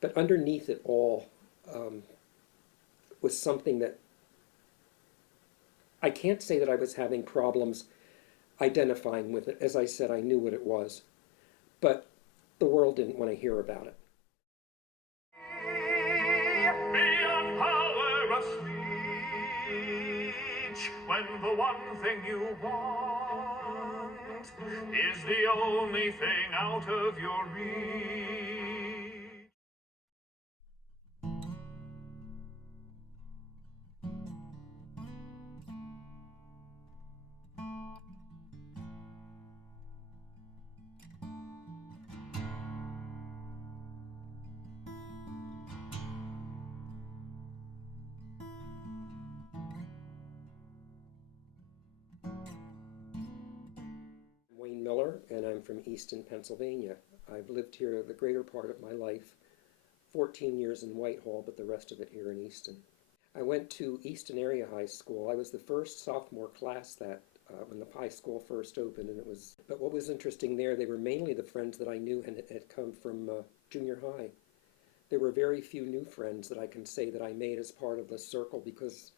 But underneath it all um, was something that I can't say that I was having problems identifying with it. As I said, I knew what it was, but the world didn't want to hear about it. Beyond power of speech, when the one thing you want is the only thing out of your reach. I'm Wayne Miller, and I'm from Easton, Pennsylvania. I've lived here the greater part of my life, 14 years in Whitehall, but the rest of it here in Easton. I went to Easton Area High School. I was the first sophomore class that when the high school first opened, and it was. But what was interesting there, they were mainly the friends that I knew and had come from junior high. There were very few new friends that I can say that I made as part of the circle because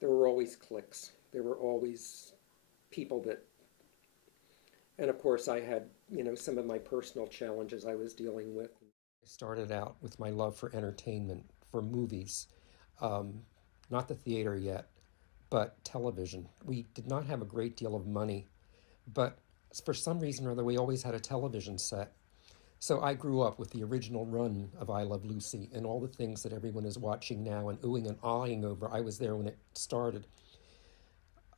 there were always cliques. There were always people that, and of course, I had some of my personal challenges I was dealing with. I started out with my love for entertainment, for movies, um, not the theater yet, but television. We did not have a great deal of money, but for some reason or other, we always had a television set. So I grew up with the original run of I Love Lucy and all the things that everyone is watching now and oohing and ahhing over. I was there when it started.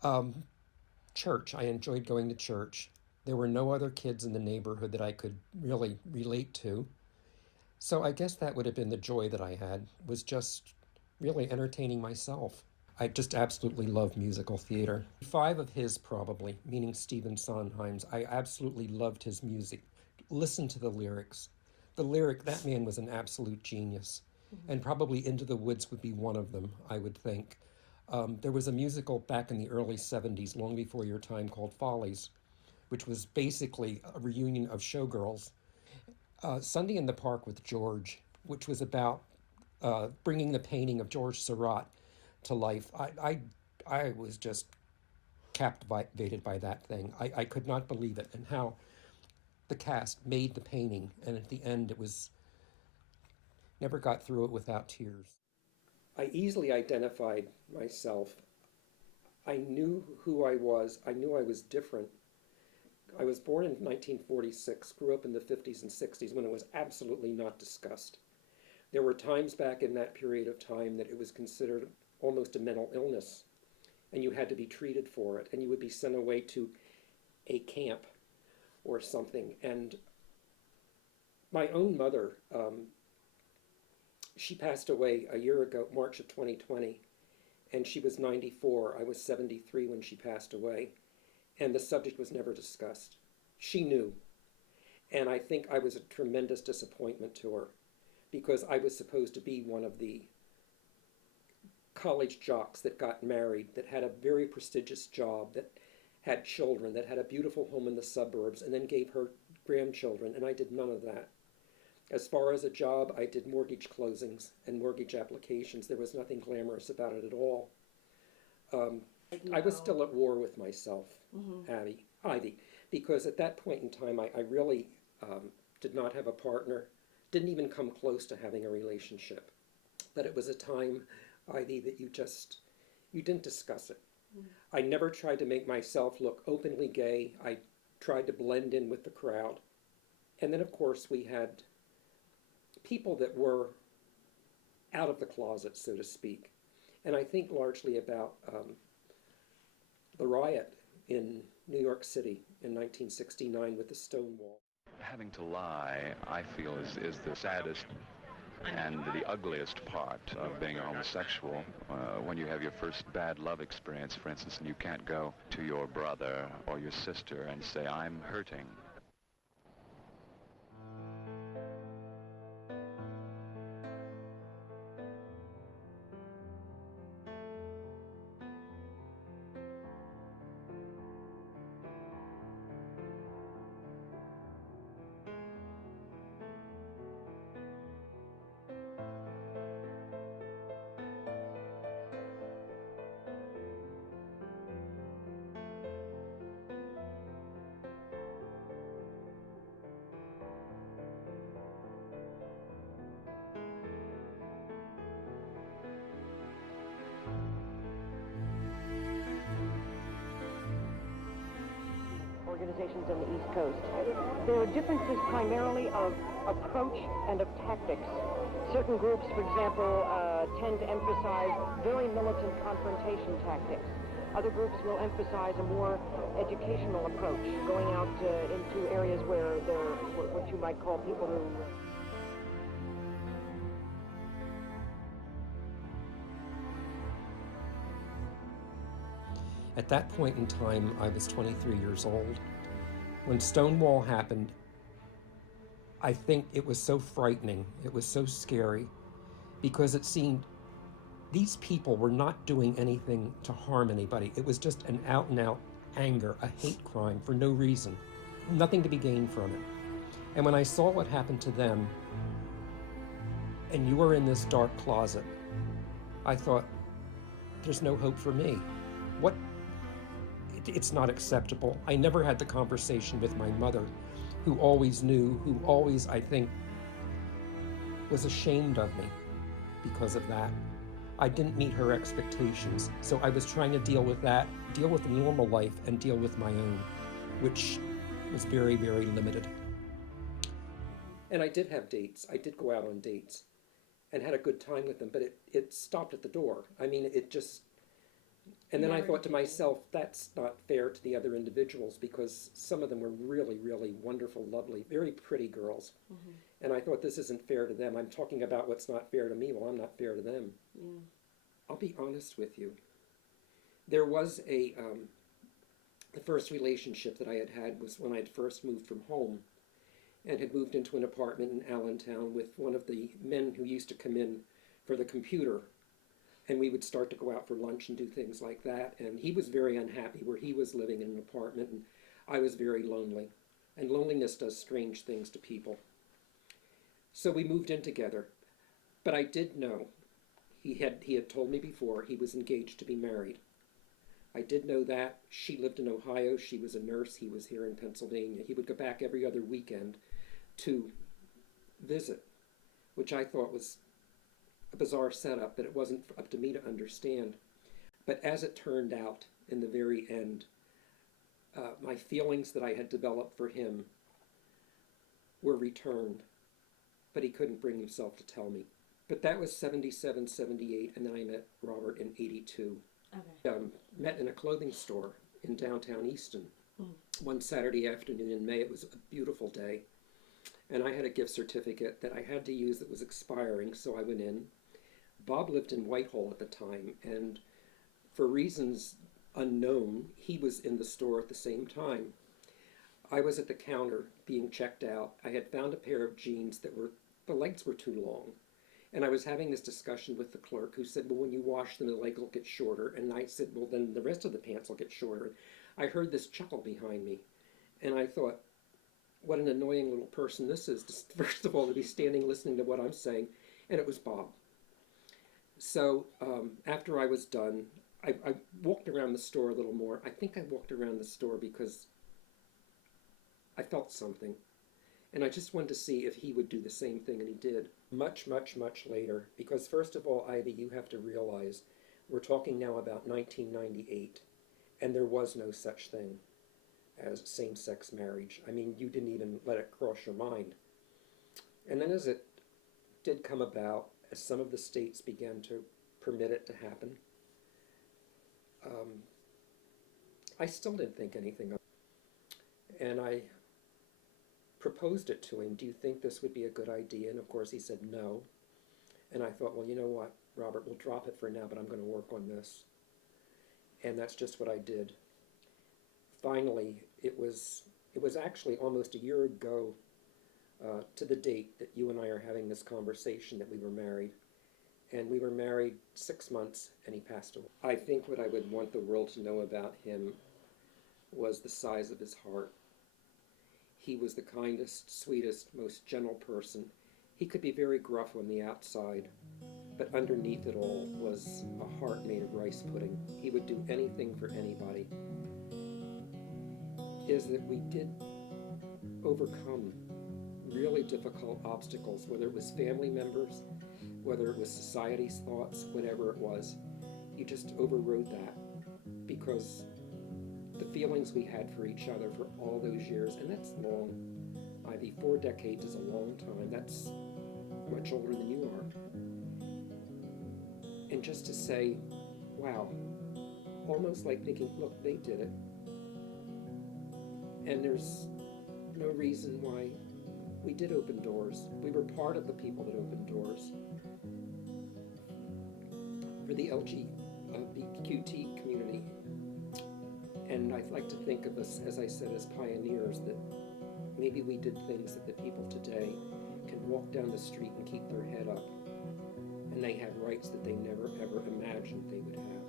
Um, Church, I enjoyed going to church. There were no other kids in the neighborhood that I could really relate to. So I guess that would have been the joy that I had, was just really entertaining myself. I just absolutely love musical theater. Five of his, probably, meaning Stephen Sondheim's. I absolutely loved his music. Listen to the lyrics. That man was an absolute genius. And probably Into the Woods would be one of them, I would think. There was a musical back in the early 70s, long before your time, called Follies, which was basically a reunion of showgirls. Sunday in the Park with George, which was about bringing the painting of George Seurat to life. I was just captivated by that thing. I could not believe it, and how the cast made the painting, and at the end it was never got through it without tears. I easily identified myself. I knew who I was. I knew I was different. I was born in 1946, grew up in the 50s and 60s when it was absolutely not discussed. There were times back in that period of time that it was considered almost a mental illness, and you had to be treated for it, and you would be sent away to a camp or something. And my own mother, she passed away a year ago, March of 2020, and she was 94. I was 73 when she passed away, and the subject was never discussed. She knew, and I think I was a tremendous disappointment to her because I was supposed to be one of the college jocks that got married, that had a very prestigious job, that had children, that had a beautiful home in the suburbs, and then gave her grandchildren, and I did none of that. As far as a job, I did mortgage closings and mortgage applications. There was nothing glamorous about it at all. Um, I was still at war with myself, Ivy, because at that point in time, I really did not have a partner, didn't even come close to having a relationship. But it was a time, Ivy, that you didn't discuss it. I never tried to make myself look openly gay. I tried to blend in with the crowd. And then, of course, we had people that were out of the closet, so to speak. And I think largely about the riot in New York City in 1969 with the Stonewall. Having to lie, I feel, is the saddest and the ugliest part of being a homosexual. When you have your first bad love experience, for instance, and you can't go to your brother or your sister and say, I'm hurting. organizations on the East Coast. There are differences primarily of approach and of tactics. Certain groups, for example, tend to emphasize very militant confrontation tactics. Other groups will emphasize a more educational approach, going out into areas where there are what you might call people who... At that point in time, I was 23 years old. When Stonewall happened, I think it was so frightening, it was so scary, because it seemed these people were not doing anything to harm anybody. It was just an out-and-out anger, a hate crime for no reason, nothing to be gained from it. And when I saw what happened to them, and you were in this dark closet, I thought, there's no hope for me. It's not acceptable. I never had the conversation with my mother, who always knew, who always, I think, was ashamed of me because of that. I didn't meet her expectations, so I was trying to deal with that, deal with the normal life, and deal with my own, which was very, very limited. And I did have dates. I did go out on dates and had a good time with them, but it stopped at the door. I mean, it just... And then I thought to myself, that's not fair to the other individuals, because some of them were really, really wonderful, lovely, very pretty girls. Mm-hmm. And I thought, this isn't fair to them. I'm talking about what's not fair to me. Well, I'm not fair to them. Yeah. I'll be honest with you. There was the first relationship that I had was when I had first moved from home and had moved into an apartment in Allentown with one of the men who used to come in for the computer. And we would start to go out for lunch and do things like that. And he was very unhappy where he was living in an apartment, and I was very lonely. And loneliness does strange things to people. So we moved in together. But I did know, he had told me before, he was engaged to be married. I did know that. She lived in Ohio. She was a nurse. He was here in Pennsylvania. He would go back every other weekend to visit, which I thought was a bizarre setup, but it wasn't up to me to understand. But as it turned out, in the very end, my feelings that I had developed for him were returned, but he couldn't bring himself to tell me. But that was 77, 78, and then I met Robert in 82. Okay. Met in a clothing store in downtown Easton. One Saturday afternoon in May. It was a beautiful day. And I had a gift certificate that I had to use that was expiring, so I went in. Bob lived in Whitehall at the time, and for reasons unknown, he was in the store at the same time. I was at the counter being checked out. I had found a pair of jeans that the legs were too long. And I was having this discussion with the clerk, who said, well, when you wash them, the leg will get shorter. And I said, well, then the rest of the pants will get shorter. I heard this chuckle behind me, and I thought, what an annoying little person this is, first of all, to be standing listening to what I'm saying. And it was Bob. So after I was done, I walked around the store a little more. I think I walked around the store because I felt something. And I just wanted to see if he would do the same thing, and he did. Much, much, much later. Because first of all, Ivy, you have to realize, we're talking now about 1998, and there was no such thing as same-sex marriage. I mean, you didn't even let it cross your mind. And then as it did come about, as some of the states began to permit it to happen, I still didn't think anything of it. And I proposed it to him. Do you think this would be a good idea? And of course he said no. And I thought, well, you know what, Robert, we'll drop it for now, but I'm going to work on this. And that's just what I did. Finally, it was actually almost a year ago to the date that you and I are having this conversation that we were married. And we were married 6 months, and he passed away. I think what I would want the world to know about him was the size of his heart. He was the kindest, sweetest, most gentle person. He could be very gruff on the outside, but underneath it all was a heart made of rice pudding. He would do anything for anybody. Is that we did overcome really difficult obstacles, whether it was family members, whether it was society's thoughts, whatever it was. You just overrode that because the feelings we had for each other for all those years, and that's long. Ivy, 4 decades is a long time. That's much older than you are. And just to say, wow, almost like thinking, look, they did it. And there's no reason why we did open doors. We were part of the people that opened doors for the LGBTQT community. And I like to think of us, as I said, as pioneers, that maybe we did things that the people today can walk down the street and keep their head up, and they have rights that they never ever imagined they would have.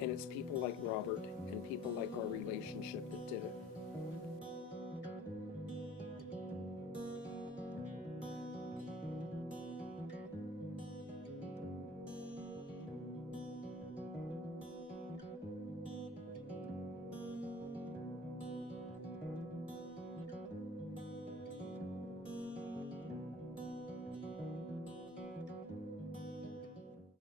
And it's people like Robert and people like our relationship that did it.